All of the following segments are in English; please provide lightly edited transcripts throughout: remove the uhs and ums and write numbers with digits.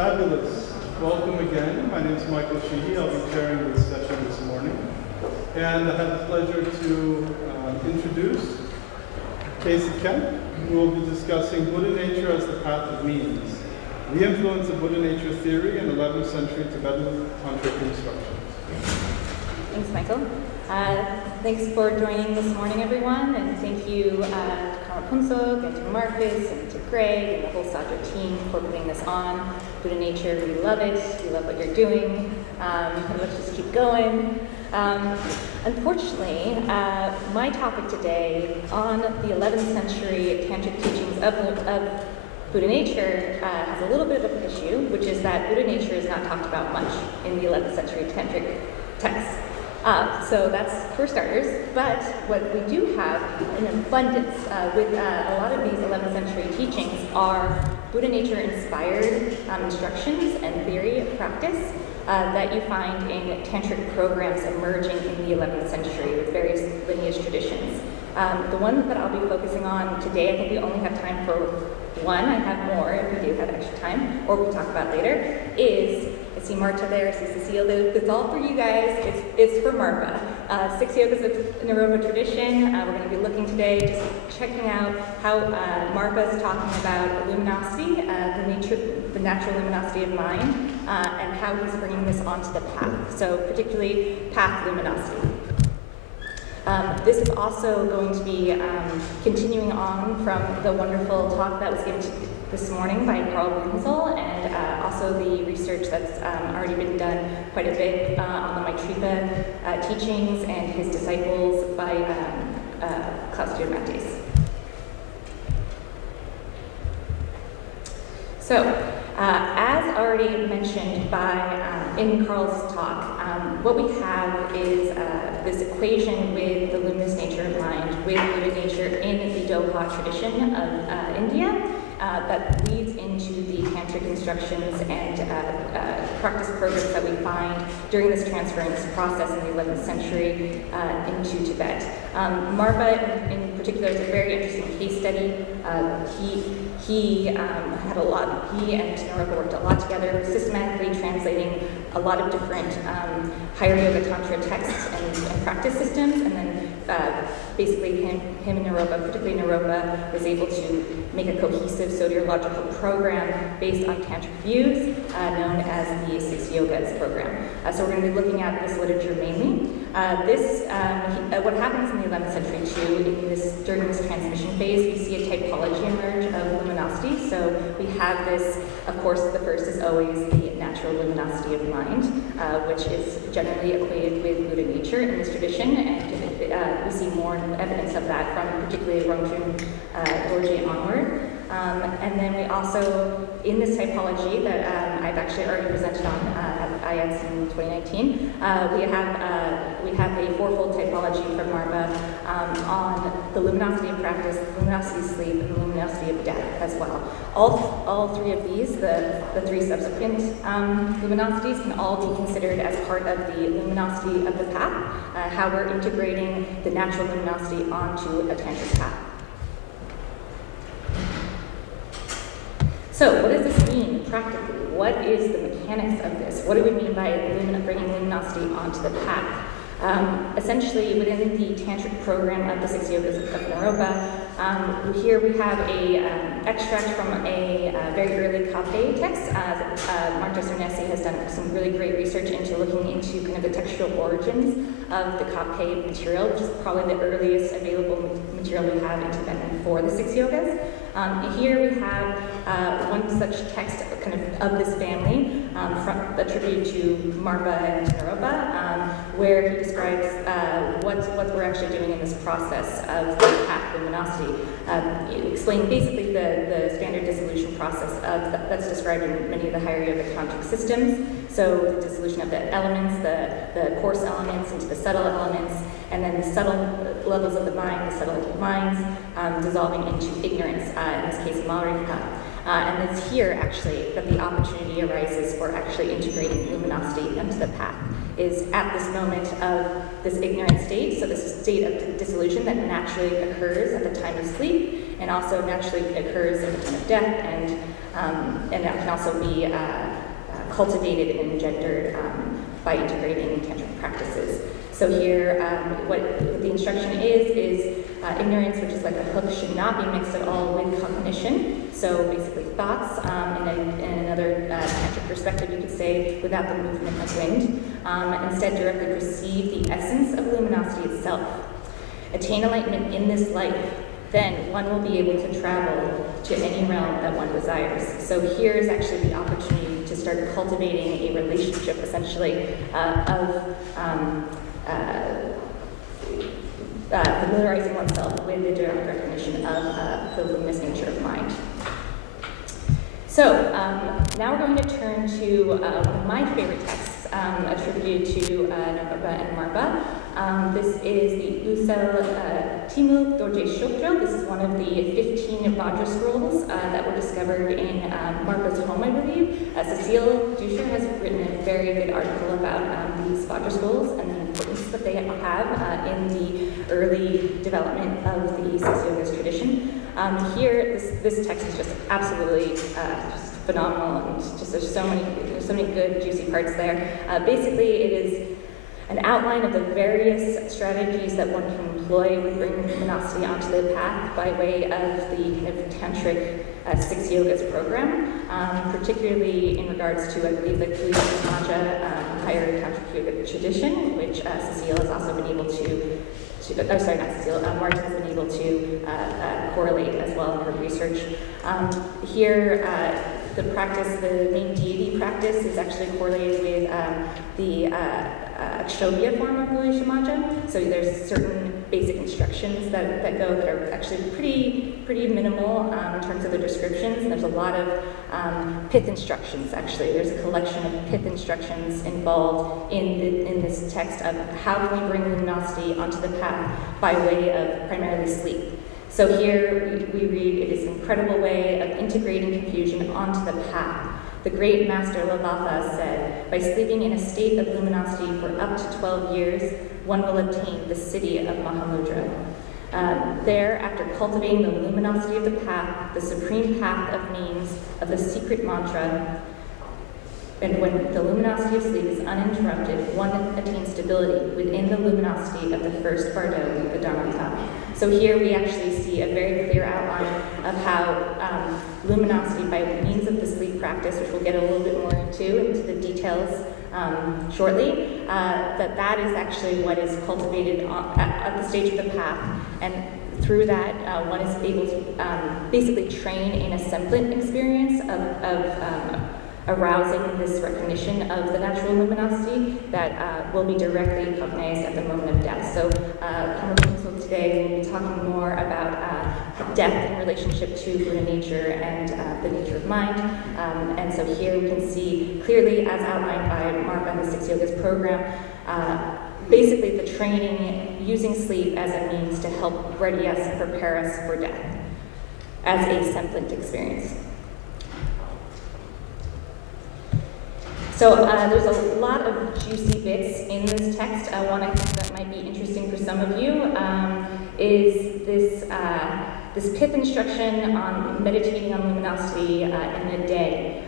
Fabulous. Welcome again. My name is Michael Sheehy. I'll be chairing this session this morning. And I have the pleasure to introduce Kemp, who will be discussing Buddha nature as the path of means, the influence of Buddha nature theory in 11th century Tibetan tantric instructions. Thanks, Michael. Thanks for joining this morning, everyone, and thank you to Karapunsok and to Marcus and to Greg and the whole Sadra team for putting this on. Buddha nature, we love it. We love what you're doing. Let's just keep going. Unfortunately, my topic today on the 11th century tantric teachings of Buddha nature has a little bit of an issue, which is that Buddha nature is not talked about much in the 11th century tantric texts. So that's for starters, but what we do have in abundance with a lot of these 11th century teachings are Buddha nature inspired instructions and theory of practice that you find in tantric programs emerging in the 11th century with various lineage traditions. The one that I'll be focusing on today, I think we only have time for one. I have more if we do have extra time, or we'll talk about later, is, I see Marta there, I see Cecile, it's all for you guys, it's for Marpa. 6 Yogas of Naropa tradition. We're going to be looking today, just checking out how Marpa is talking about luminosity, the natural luminosity of mind, and how he's bringing this onto the path, so particularly path luminosity. This is also going to be continuing on from the wonderful talk that was given this morning by Carl Winsel, and also the research that's already been done quite a bit on the Maitripa teachings and his disciples by Kālacakra. So, as already mentioned by in Carl's talk, what we have is this equation with the luminous nature of mind, with Buddha nature in the Doha tradition of India, that leads into the tantric instructions and practice programs that we find during this transference process in the 11th century into Tibet. Marpa in particular is a very interesting case study. He had a lot, he and Naropa worked a lot together, systematically translating a lot of different higher yoga tantra texts and practice systems, and then basically him and Naropa, particularly Naropa, was able to make a cohesive soteriological program based on tantric views known as the 6 Yogas program. So we're going to be looking at this literature mainly. What happens in the 11th century too, during this transmission phase, we see a typology emerge of luminosity. So we have this, of course, the first is always the natural luminosity of mind, which is generally equated with Buddha nature in this tradition, and we see more evidence of that from particularly Rongshun Dorji and onward. And then we also, in this typology that I've actually already presented on at IETS in 2019, we have a fourfold typology from Marpa on the luminosity of practice, the luminosity of sleep, and the luminosity of death as well. All three of these, the three subsequent luminosities, can all be considered as part of the luminosity of the path, how we're integrating the natural luminosity onto a tantric path. So what does this mean practically? What is the mechanics of this? What do we mean by bringing luminosity onto the path? Essentially, within the tantric program of the 6 Yogas of Naropa, here we have an extract from a very early Kāpe text. Marta Cernesi has done some really great research into looking into kind of the textual origins of the Kāpe material, which is probably the earliest available material we have in Tibetan for the 6 Yogas. Here we have one such text kind of this family attributed to Marpa and Naropa, where he describes what we're actually doing in this process of the path luminosity. Explaining basically the standard dissolution process that's described in many of the higher yoga tantric systems. So the dissolution of the elements, the coarse elements into the subtle elements, and then the subtle levels of the mind, the subtle minds, dissolving into ignorance, in this case, Maurika. And it's here, actually, that the opportunity arises for actually integrating luminosity into the path, is at this moment of this ignorant state, so this state of dissolution that naturally occurs at the time of sleep, and also naturally occurs at the time of death, and that can also be cultivated and engendered by integrating tantric practices. So here, what the instruction is ignorance, which is like a hook, should not be mixed at all with cognition. So basically thoughts, in another tantric perspective, you could say, without the movement of wind. Instead, directly perceive the essence of luminosity itself. Attain enlightenment in this life, then one will be able to travel to any realm that one desires. So here is actually the opportunity to start cultivating a relationship, essentially, of familiarizing oneself with the direct recognition of the luminous nature of mind. So now we're going to turn to one of my favorite texts attributed to Ngāba and Marpa. This is the Usel Timul Dorje Shokdro. This is one of the 15 Hevajra scrolls that were discovered in Marpa's home, I believe. Cecile Duscher has written a very good article about these Hevajra scrolls and the importance that they have in the early development of the Six Yogas tradition. Here, this text is just absolutely just phenomenal, and just there's so many good, juicy parts there. Basically, it is an outline of the various strategies that one can employ with bringing luminosity onto the path by way of the kind of tantric Six Yogas program, particularly in regards to, I believe, the Guhyasamāja higher tantric yoga tradition, which Cecile has also been able to Marta has been able to correlate as well in her research. Here, the practice, the main deity practice, is actually correlated with the Akshobhya form of Guhyasamāja. So there's certain basic instructions that go that are actually pretty minimal in terms of the descriptions, and there's a lot of pith instructions. Actually, there's a collection of pith instructions involved in this text of how can we bring luminosity onto the path by way of primarily sleep. So here we read, it is an incredible way of integrating confusion onto the path. The great master Lavatha said, by sleeping in a state of luminosity for up to 12 years, one will obtain the city of Mahamudra. There, after cultivating the luminosity of the path, the supreme path of means of the secret mantra, and when the luminosity of sleep is uninterrupted, one attains stability within the luminosity of the first bardo, the Dharmata. So here we actually see a very clear outline of how luminosity, by means of the sleep practice, which we'll get a little bit more into the details shortly, that is actually what is cultivated at the stage of the path. And through that, one is able to basically train in a semblant experience of arousing this recognition of the natural luminosity that will be directly cognized at the moment of death. So today we'll be talking more about death in relationship to Buddha nature and the nature of mind. And so here we can see clearly, as outlined by Marpa in the Six Yogas program, basically the training using sleep as a means to help ready us and prepare us for death as a semblant experience. So there's a lot of juicy bits in this text. One I think that might be interesting for some of you is this pith instruction on meditating on luminosity in a day.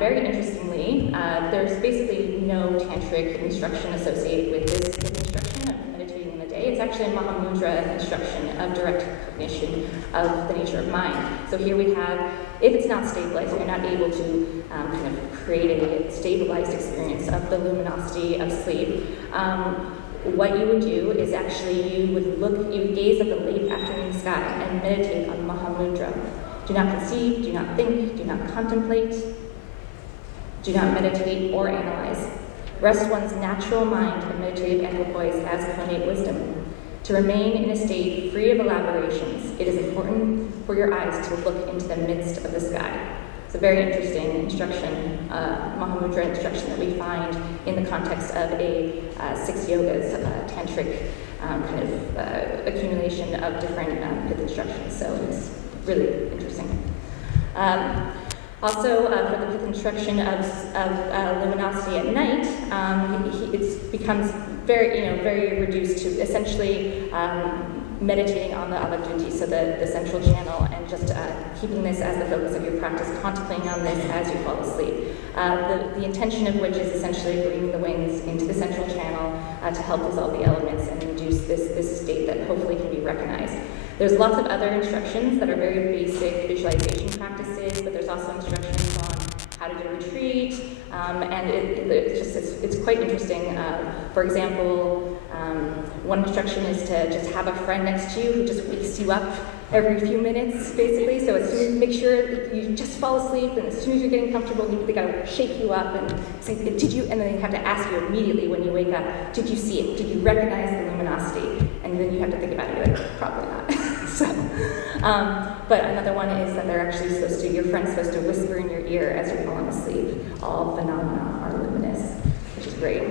Very interestingly, there's basically no tantric instruction associated with this pith instruction of meditating in a day. It's actually a Mahamudra instruction of direct cognition of the nature of mind. So here we have, if it's not stabilized, if you're not able to kind of create a stabilized experience of the luminosity of sleep, what you would do is actually you would gaze at the late afternoon sky and meditate on Mahamudra. Do not conceive, do not think, do not contemplate, do not meditate or analyze. Rest one's natural mind in meditative equipoise as connate wisdom. To remain in a state free of elaborations, it is important for your eyes to look into the midst of the sky. It's a very interesting instruction, Mahamudra instruction that we find in the context of a Six Yogas tantric kind of accumulation of different pith instructions. So it's really interesting. Also, for the pith instruction of luminosity at night, it becomes very reduced to essentially meditating on the avadhuti, so the central channel, and just keeping this as the focus of your practice, contemplating on this as you fall asleep. The intention of which is essentially bringing the wings into the central channel to help dissolve the elements and induce this state that hopefully can be recognized. There's lots of other instructions that are very basic visualization practices, but there's also instructions on how to do retreat, and it's quite interesting. For example, one instruction is to just have a friend next to you who just wakes you up every few minutes, basically. So as soon make sure that you just fall asleep, and as soon as you're getting comfortable, they gotta shake you up and say, "Did you?" And then they have to ask you immediately when you wake up, "Did you see it? Did you recognize the luminosity?" And then you have to think about it. You're like, "Probably not." So, but another one is that they're actually your friend's supposed to whisper in your ear as you're falling asleep, "All phenomena are luminous," which is great.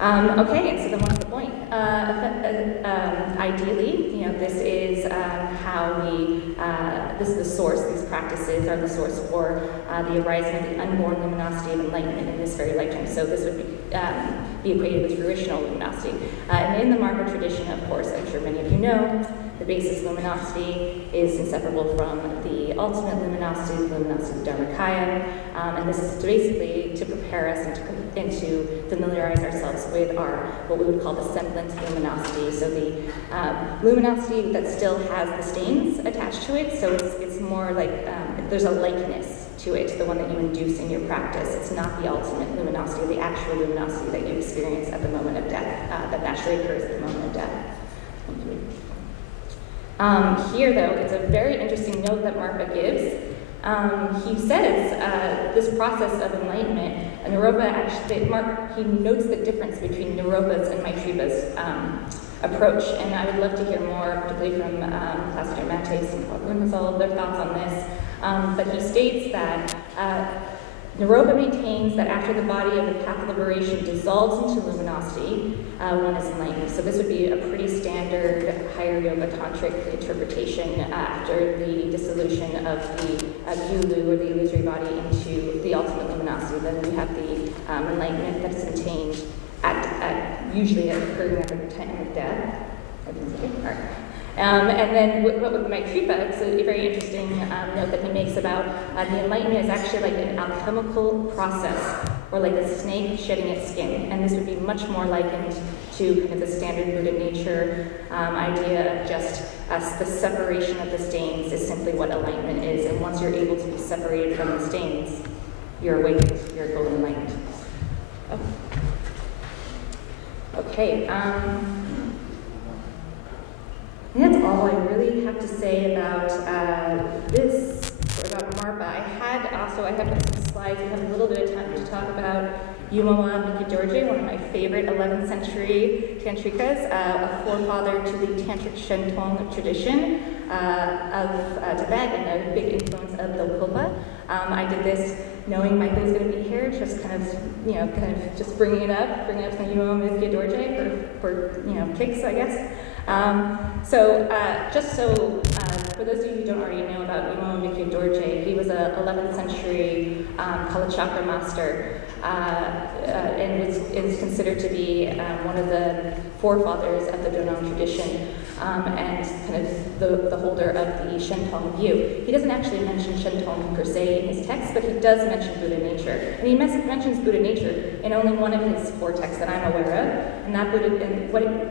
Okay, and so then what's the point? Ideally, this is how this is the source, these practices are the source for the arising of the unborn luminosity of enlightenment in this very lifetime. So this would be equated with fruitional luminosity. And in the Marpa tradition, of course, I'm sure many of you know, the basis luminosity is inseparable from the ultimate luminosity, the luminosity of Dharmakaya, and this is basically to prepare us and to familiarize ourselves with what we would call the semblant luminosity. So the luminosity that still has the stains attached to it, so it's more like there's a likeness to it, the one that you induce in your practice. It's not the ultimate luminosity, the actual luminosity that you experience at the moment of death, that naturally occurs at the moment of death. Thank you. Here, though, it's a very interesting note that Marpa gives. He says this process of enlightenment, Naropa actually, he notes the difference between Naropa's and Maitripa's approach, and I would love to hear more, particularly from Classic Mates and Quadrum has all of their thoughts on this. But he states that Naropa maintains that after the body of the path of liberation dissolves into luminosity, one is enlightened. So this would be a pretty standard higher yoga tantric interpretation after the dissolution of the gyulu, or the illusory body, into the ultimate luminosity. Then we have the enlightenment that is attained usually occurring at the time of death. And then with Maitripa, it's a very interesting note that he makes about the enlightenment is actually like an alchemical process, or like a snake shedding its skin. And this would be much more likened to kind of the standard Buddha nature idea of just the separation of the stains is simply what enlightenment is. And once you're able to be separated from the stains, you're awakened, you're fully enlightened. Oh. Okay. And that's all I really have to say about this, or about Marpa. I have some slides. We have a little bit of time to talk about Yumawa Mikidorje, one of my favorite 11th century tantrikas, a forefather to the tantric Shentong tradition of Tibet, and a big influence of the Kulpa. I did this knowing Michael was going to be here, just kind of just bringing up some Yumawa Mikidorje for kicks, I guess. For those of you who don't already know about Yumawa Mikidorje, he was a 11th century Kālacakra master, and is considered to be one of the forefathers of the Donang tradition, and kind of the holder of the Shentong view. He doesn't actually mention Shentong per se in his text, but he does mention Buddha nature. And he mentions Buddha nature in only one of his 4 texts that I'm aware of, and that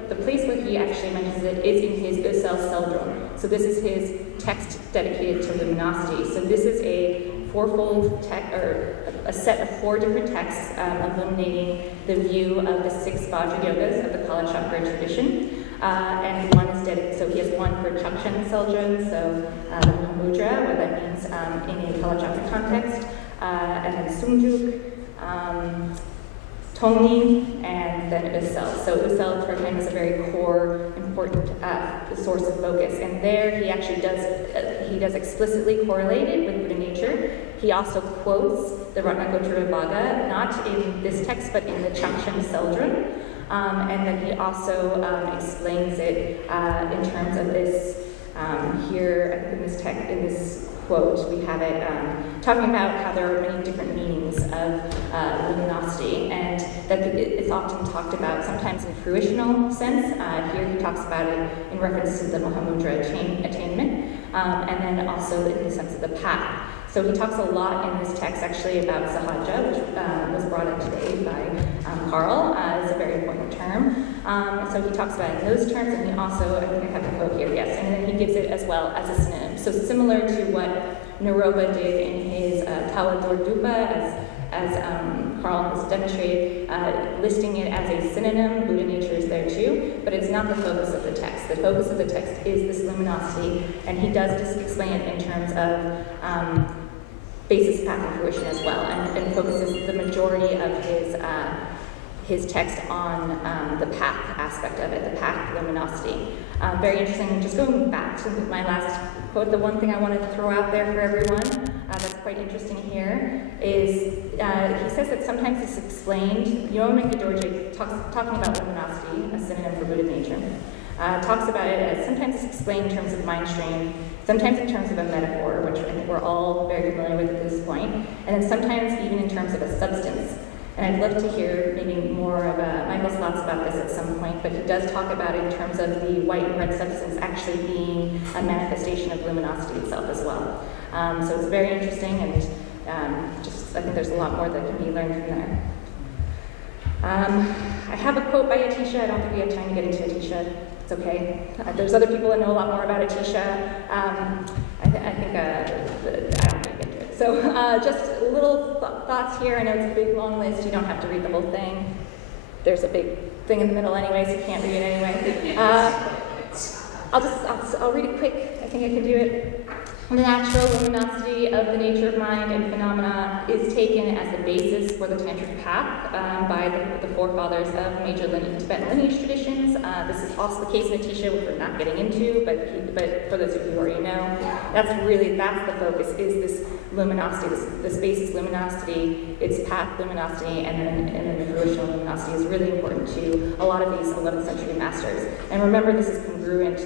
the place where he actually mentions it is in his Usel Seldron. So this is his text dedicated to luminosity. So this is a fourfold text, or a set of 4 different texts illuminating the view of the 6 Vajra yogas of the Kālacakra tradition. And one is dedicated, so he has one for Chakshen Seldron, so the Mudra, what that means in a Kālacakra context, and then Sumjuk, Tongni, and then Usel. So Usel for him is a very core, important source of focus. And there he actually does explicitly correlate it with Buddha nature. He also quotes the Ratnagotravibhāga, not in this text, but in the Chakshen Seldron. And then he also explains it in terms of this here in this text, in this quote, we have it talking about how there are many different meanings of luminosity. And that it's often talked about sometimes in fruitional sense. Here he talks about it in reference to the Mahamudra attainment, and then also in the sense of the path. So he talks a lot in this text actually about sahaja, which was brought up today by Carl as a very important term. So he talks about it in those terms, and he also, I think I have a quote here, yes, and then he gives it as well as a synonym. So similar to what Naropa did in his tathāgatagarbha, as Carl has demonstrated, listing it as a synonym. Buddha nature is there too, but it's not the focus of the text. The focus of the text is this luminosity, and he does just explain it in terms of basis, path, and fruition as well, and focuses the majority of his text on the path aspect of it, the path luminosity. Very interesting. Just going back to my last quote, the one thing I wanted to throw out there for everyone that's quite interesting here is he says that sometimes it's explained, Yomen Dorje talking about luminosity, a synonym for Buddha nature, talks about it as sometimes it's explained in terms of mind stream, sometimes in terms of a metaphor, which I think we're all very familiar with at this point, and then sometimes even in terms of a substance. And I'd love to hear maybe more of Michael's thoughts about this at some point, but he does talk about it in terms of the white and red substance actually being a manifestation of luminosity itself as well. So it's very interesting, and I think there's a lot more that can be learned from there. I have a quote by Atisha. I don't think we have time to get into Atisha. It's okay. There's other people that know a lot more about Atisha. I think I don't need to get into it. So just little thoughts here. I know it's a big, long list. You don't have to read the whole thing. There's a big thing in the middle anyway, so you can't read it anyway. I'll read it quick. I think I can do it. The natural luminosity of the nature of mind and phenomena is taken as the basis for the tantric path by the forefathers of major Tibetan lineage traditions. This is also the case in Atisha, which we're not getting into, but for those of you who already know, that's the focus, is this luminosity, this basis luminosity, its path luminosity, and then the fruitional luminosity is really important to a lot of these 11th century masters. And remember, this is congruent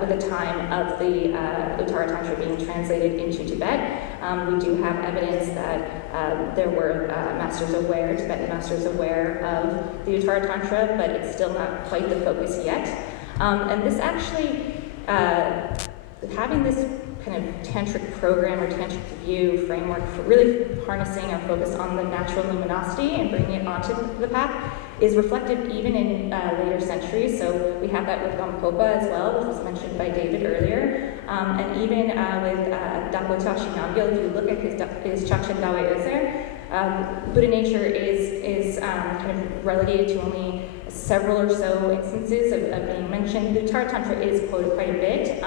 with the time of the Uttara Tantra being translated into Tibet. We do have evidence that there were Tibetan masters aware of the Uttara Tantra, but it's still not quite the focus yet. And this actually, having this kind of tantric program or tantric view framework for really harnessing our focus on the natural luminosity and bringing it onto the path is reflected even in later centuries. So we have that with Gampopa as well, which was mentioned by David earlier. And even with Dapotashi Namgyal, if you look at his Chakchen Dawe Özer, Buddha nature is kind of relegated to only several or so instances of being mentioned. The Uttara Tantra is quoted quite a bit,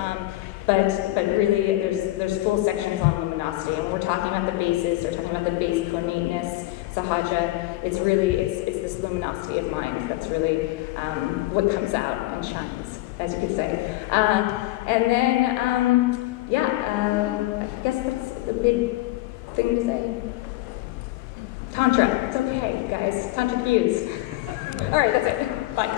but really there's full sections on luminosity. And when we're talking about the basis, or talking about the base connateness, sahaja, it's this luminosity of mind that's really what comes out and shines, as you could say. And then, I guess that's the big thing to say. Tantra, it's okay, guys. Tantric views. All right, that's it. Bye.